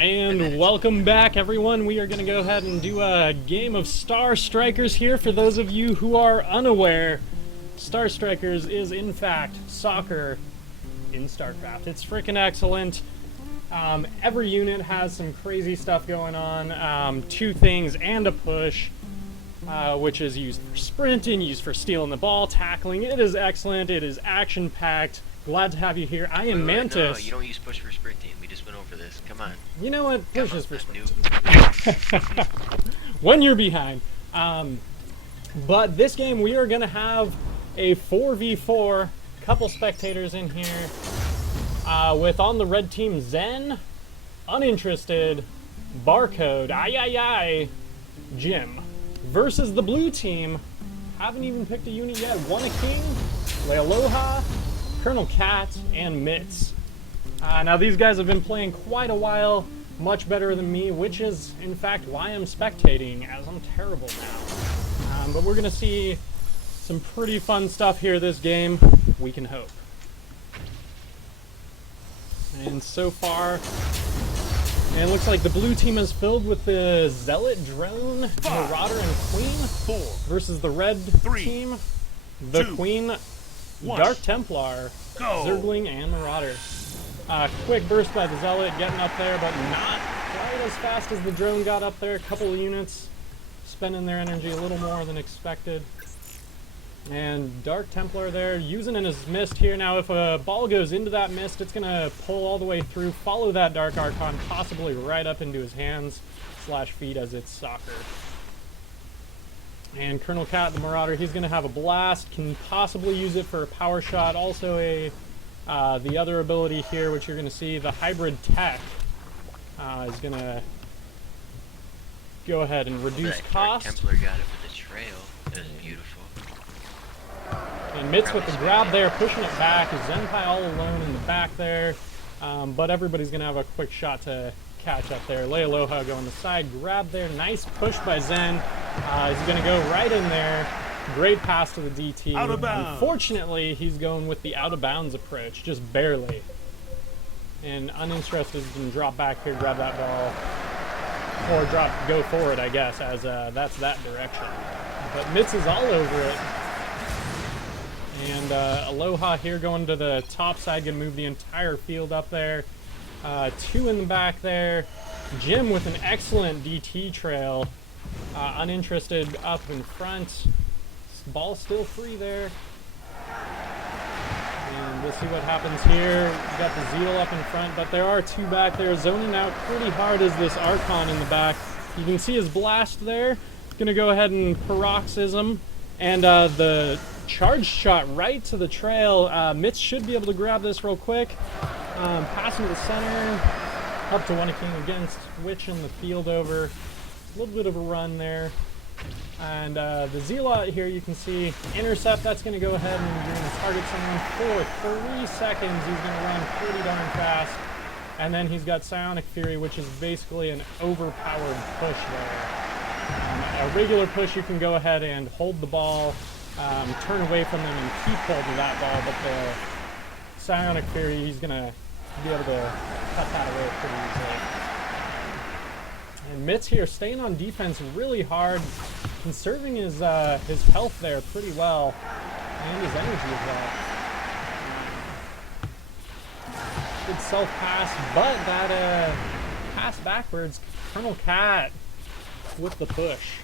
And welcome back, everyone. We are going to go ahead and do a game of Star Strikers here. For those of you who are unaware, Star Strikers is, in fact, soccer in Starcraft. It's freaking excellent. Every unit has some crazy stuff going on. Two things and a push, which is used for sprinting, used for stealing the ball, tackling. It is excellent. It is action-packed. Glad to have you here. I am Mantis. No, you don't use push for sprinting. We just went over this. Come on. You know what? Push is for sprinting. When you're behind. But this game, we are going to have a 4v4, couple spectators in here, with on the red team Zen, Uninterested, Barcode, Jim, versus the blue team. Haven't even picked a unit yet. One a King, Lealoha, Colonel Cat, and Mitz. Now these guys have been playing quite a while, much better than me, which is in fact why I'm spectating, as I'm terrible now. But we're gonna see some pretty fun stuff here this game, we can hope. And so far, it looks like the blue team is filled with the Zealot, Drone, Marauder, and Queen, versus the red team, the Queen, Dark Templar, Zergling, and Marauder. Quick burst by the Zealot, getting up there, but not quite as fast as the drone got up there. A couple of units spending their energy a little more than expected. And Dark Templar there, using in his mist here. Now if a ball goes into that mist, it's going to pull all the way through, follow that Dark Archon, possibly right up into his hands / feet as it's soccer. And Colonel Cat, the Marauder, he's going to have a blast, can possibly use it for a power shot. Also the other ability here, which you're going to see, the Hybrid Tech, is going to go ahead and reduce cost. Dark Templar got it with the trail. It was beautiful. And Mitz with the grab there, pushing it back. Zenpai all alone in the back there. But everybody's going to have a quick shot to catch up there. Lealoha going to side, grab there. Nice push by Zen. He's going to go right in there. Great pass to the DT. Out of bounds. Unfortunately, he's going with the out of bounds approach, just barely. And Uninterested can drop back here, grab that ball. Or go forward, I guess, as that's that direction. But Mitz is all over it. And Aloha here going to the top side, going to move the entire field up there. Two in the back there. Jim with an excellent DT trail. Uninterested up in front. Ball still free there. And we'll see what happens here. We've got the Zeal up in front, but there are two back there. Zoning out pretty hard is this Archon in the back. You can see his blast there. Going to go ahead and paroxysm. And the charge shot right to the trail. Mitz should be able to grab this real quick. Passing to the center. Up to one king against Witch in the field over. A little bit of a run there. And the Zealot here, you can see intercept. That's going to go ahead and you're going to target someone for 3 seconds. He's going to run pretty darn fast. And then he's got Psionic Fury, which is basically an overpowered push there. A regular push, you can go ahead and hold the ball, turn away from them and keep hold of that ball, but the Psionic Fury, he's going to be able to cut that away pretty easily. And Mitz here staying on defense really hard, conserving his health there pretty well, and his energy as well. Good self-pass, but that pass backwards, Colonel Cat with the push.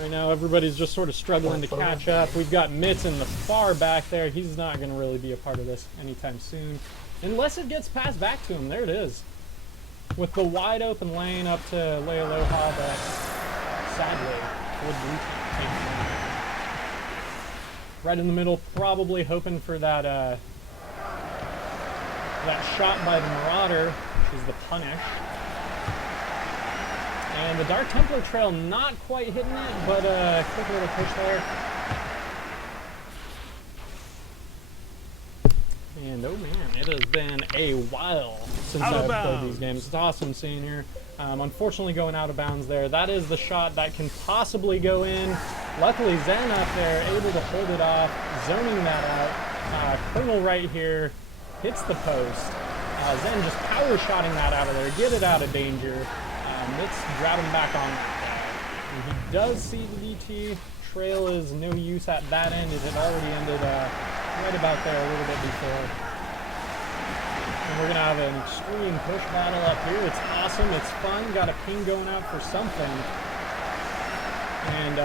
Right now everybody's just sort of struggling to catch up. We've got Mitz in the far back there. He's not going to really be a part of this anytime soon. Unless it gets passed back to him. There it is. With the wide open lane up to Lealoha, but sadly, would take right in the middle, probably hoping for that that shot by the Marauder, which is the punish. And the Dark Templar trail not quite hitting it, but a quick little push there. And oh man, it has been a while since I've played these games. It's awesome seeing here. Unfortunately going out of bounds there. That is the shot that can possibly go in. Luckily Zen up there able to hold it off, zoning that out. Colonel right here hits the post. Zen just power-shotting that out of there. Get it out of danger. Let's grab him back on that guy. And he does see the DT. Trail is no use at that end. It had already ended right about there a little bit before. And we're going to have an extreme push battle up here. It's awesome. It's fun. Got a ping going out for something. And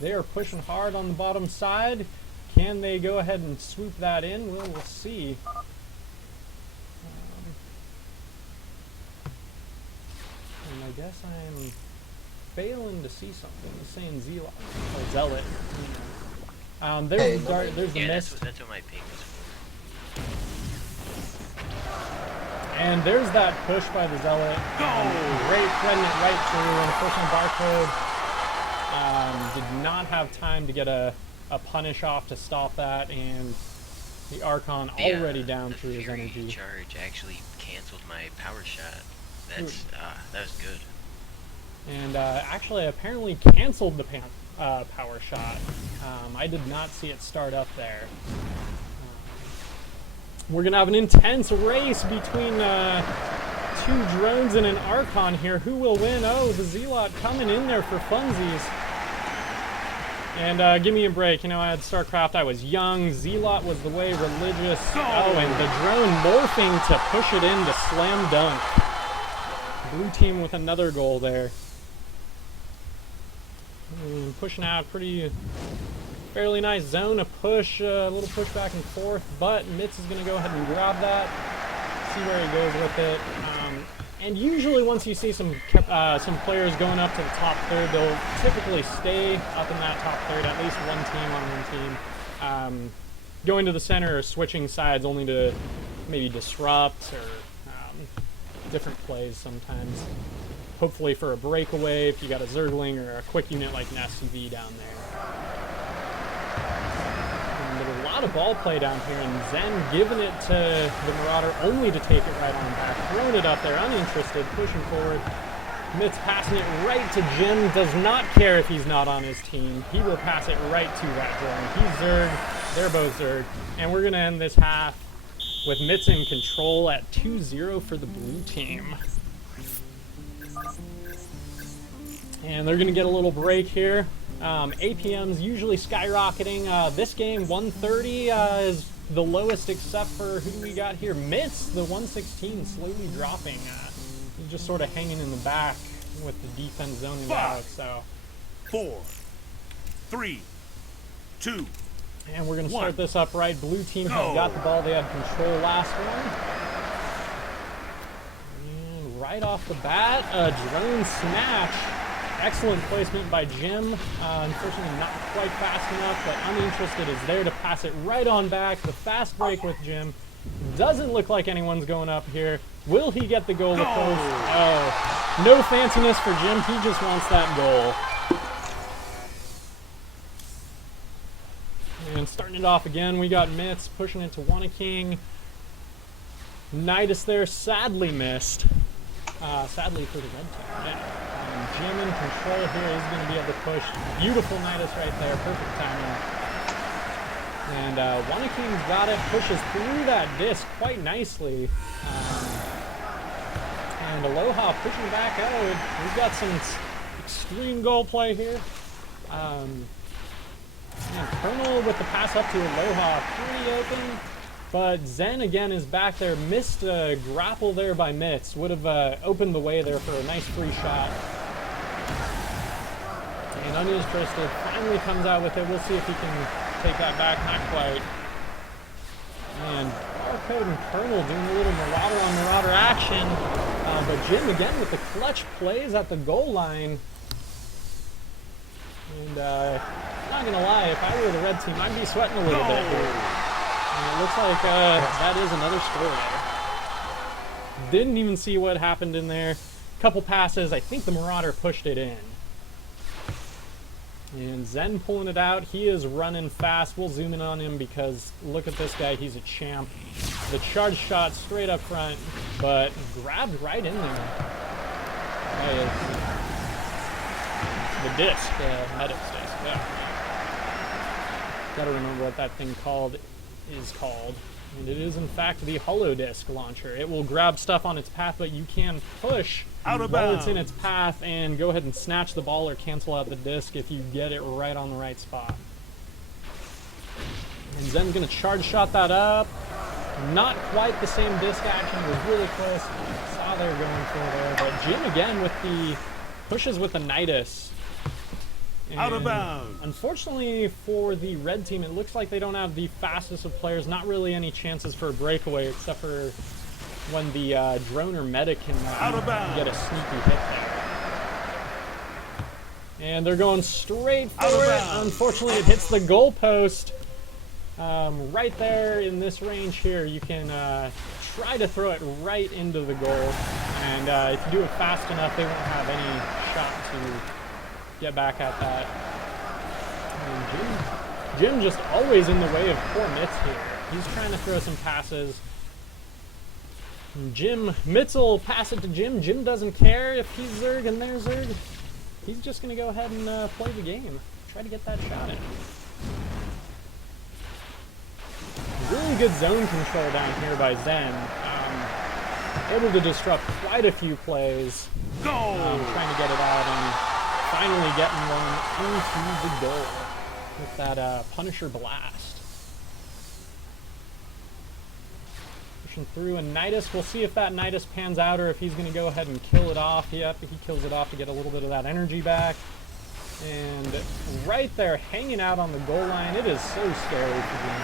they are pushing hard on the bottom side. Can they go ahead and swoop that in? Well, we'll see. And I guess I'm failing to see something. It's saying Zealot or Zealot. There's the dart, there's the mist. That's what my ping was for. And there's that push by the Zealot. Great threading it right through. Unfortunately, Barcode did not have time to get a punish off to stop that, and the Archon already down through his energy. Charge actually canceled my power shot. That was good. And actually, apparently canceled the power shot. I did not see it start up there. We're gonna have an intense race between two drones and an Archon here. Who will win? Oh, the Zealot coming in there for funsies. And give me a break. You know, I had Starcraft. I was young. Zealot was the way religious. Oh, and the drone morphing to push it in to slam dunk. Blue team with another goal there. Pushing out fairly nice zone. A push, a little push back and forth. But Mitz is going to go ahead and grab that. See where he goes with it. And usually once you see some players going up to the top third, they'll typically stay up in that top third, at least one team on one team. Going to the center or switching sides only to maybe disrupt or different plays sometimes. Hopefully for a breakaway if you got a Zergling or a quick unit like an SCV down there. But a lot of ball play down here, and Zen giving it to the Marauder only to take it right on back. Throwing it up there, uninterested, pushing forward. Mitz passing it right to Jim. Does not care if he's not on his team. He will pass it right to that drone. He's Zerg. They're both Zerg. And we're going to end this half with Mitz in control at 2-0 for the blue team. And they're going to get a little break here. APM's usually skyrocketing. This game, 130 is the lowest except for, who do we got here? Mitz, the 116, slowly dropping. He's just sort of hanging in the back with the defense zoning out. So 4, 3, 2. And we're going to start this up right. Blue team has got the ball. They had control last one. And right off the bat, a drone snatch. Excellent placement by Jim. Unfortunately not quite fast enough, but uninterested is there to pass it right on back. The fast break with Jim. Doesn't look like anyone's going up here. Will he get the goal to post? Oh, no fanciness for Jim. He just wants that goal. And starting it off again, we got Mitz pushing it to Wannaking. Nidus there, sadly missed. Sadly for the red team. Yeah. Jim in control here. He's going to be able to push. Beautiful Nidus right there. Perfect timing. And Wanaking's got it. Pushes through that disc quite nicely. And Aloha pushing back out. We've got some extreme goal play here. And Colonel with the pass up to Aloha. Pretty open. But Zen again is back there. Missed a grapple there by Mitz. Would have opened the way there for a nice free shot. And uninterested finally comes out with it. We'll see if he can take that back. Not quite. And Barcode and Colonel doing a little Marauder on Marauder action. But Jim again with the clutch plays at the goal line. And not going to lie, if I were the red team, I'd be sweating a little bit here. And it looks like that is another score there. Didn't even see what happened in there. Couple passes. I think the Marauder pushed it in. And Zen pulling it out. He is running fast. We'll zoom in on him because look at this guy. He's a champ. The charge shot straight up front, but grabbed right in there. The disc, medics disc. Yeah. Gotta remember what that thing is called. And it is, in fact, the Holodisc launcher. It will grab stuff on its path, but you can push Out of while it's in bounds. its path and go ahead and snatch the ball or cancel out the disc if you get it right on the right spot. And Zen's going to charge shot that up. Not quite the same disc action. It was really close. Saw they were going for there. But Jim again with the pushes with the Nidus. Out of And bounds. unfortunately for the red team, it looks like they don't have the fastest of players. Not really any chances for a breakaway, except for when the drone or medic can Out of bounds. get a sneaky hit there. And they're going straight for Out of it. bounds. Unfortunately, it hits the goalpost. Right there in this range here, you can try to throw it right into the goal. And if you do it fast enough, they won't have any shot to get back at that. And Jim just always in the way of poor Mitz here. He's trying to throw some passes. And Mitz will pass it to Jim. Jim doesn't care if he's Zerg and they're Zerg. He's just going to go ahead and play the game. Try to get that shot in. Really good zone control down here by Zen. Able to disrupt quite a few plays. Go. Trying to get it out and finally getting one into the goal with that Punisher blast. Pushing through, and Nidus, we'll see if that Nidus pans out or if he's going to go ahead and kill it off. Yep, he kills it off to get a little bit of that energy back. And right there, hanging out on the goal line, it is so scary for him.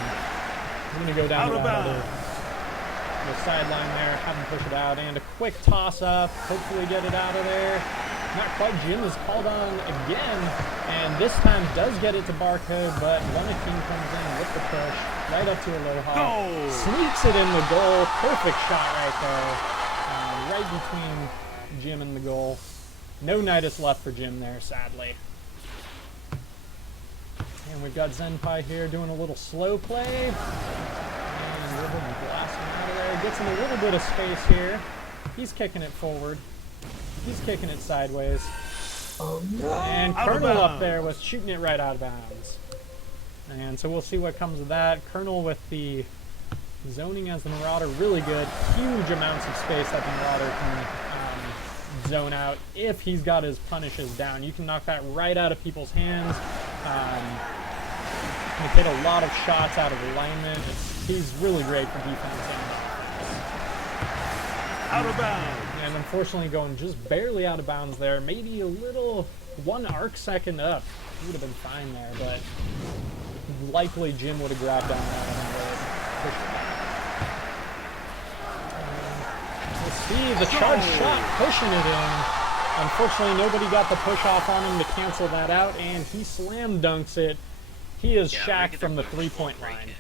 He's going to go down to the sideline there, have him push it out, and a quick toss-up, hopefully get it out of there. Not quite. Jim is called on again, and this time does get it to Barcode, but Lunaking comes in with the push, right up to Aloha. Goal. Sneaks it in the goal. Perfect shot right there. Right between Jim and the goal. No Nidus left for Jim there, sadly. And we've got Zenpai here doing a little slow play. And we're going to blast him out of there. Gets him a little bit of space here. He's kicking it forward. He's kicking it sideways. Oh no! And Out of Colonel up bounds. there with shooting it right out of bounds. And so we'll see what comes of that. Colonel with the zoning as the Marauder, really good. Huge amounts of space that the Marauder can zone out if he's got his punishes down. You can knock that right out of people's hands. Can hit a lot of shots out of alignment. He's really great for defense and offense. Out of bounds. And unfortunately going just barely out of bounds there. Maybe a little, 1 arc second up. He would have been fine there, but likely Jim would have grabbed down that and would have pushed it back. We'll see the charge shot pushing it in. Unfortunately, nobody got the push off on him to cancel that out, and he slam dunks it. He is shacked from the 3-point line.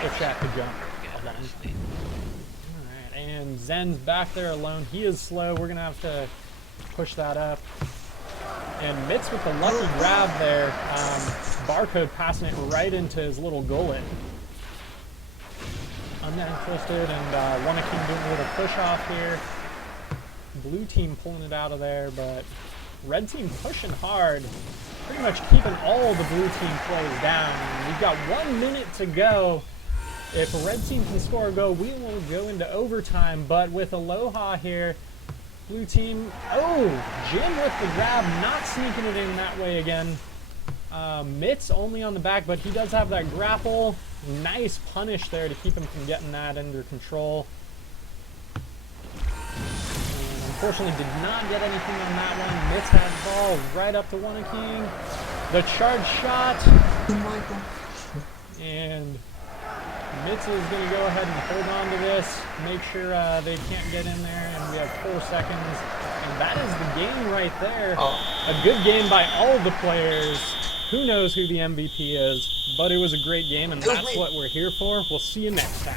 If Shaq could jump along. Alright, and Zen's back there alone. He is slow. We're going to have to push that up. And Mitz with the lucky grab there. Barcode passing it right into his little gullet. Untwisted, and Wanaking doing a little push off here. Blue team pulling it out of there, but red team pushing hard. Pretty much keeping all the blue team plays down. We've got 1 minute to go. If a red team can score a goal, we will go into overtime. But with Aloha here, blue team, Jim with the grab, not sneaking it in that way again. Mitz only on the back, but he does have that grapple. Nice punish there to keep him from getting that under control. And unfortunately did not get anything on that one. Mitz had the ball right up to Wanaking. The charge shot. Oh my god. And Mitz is going to go ahead and hold on to this, make sure they can't get in there, and we have 4 seconds. And that is the game right there. A good game by all the players. Who knows who the MVP is, but it was a great game, and that's what we're here for. We'll see you next time.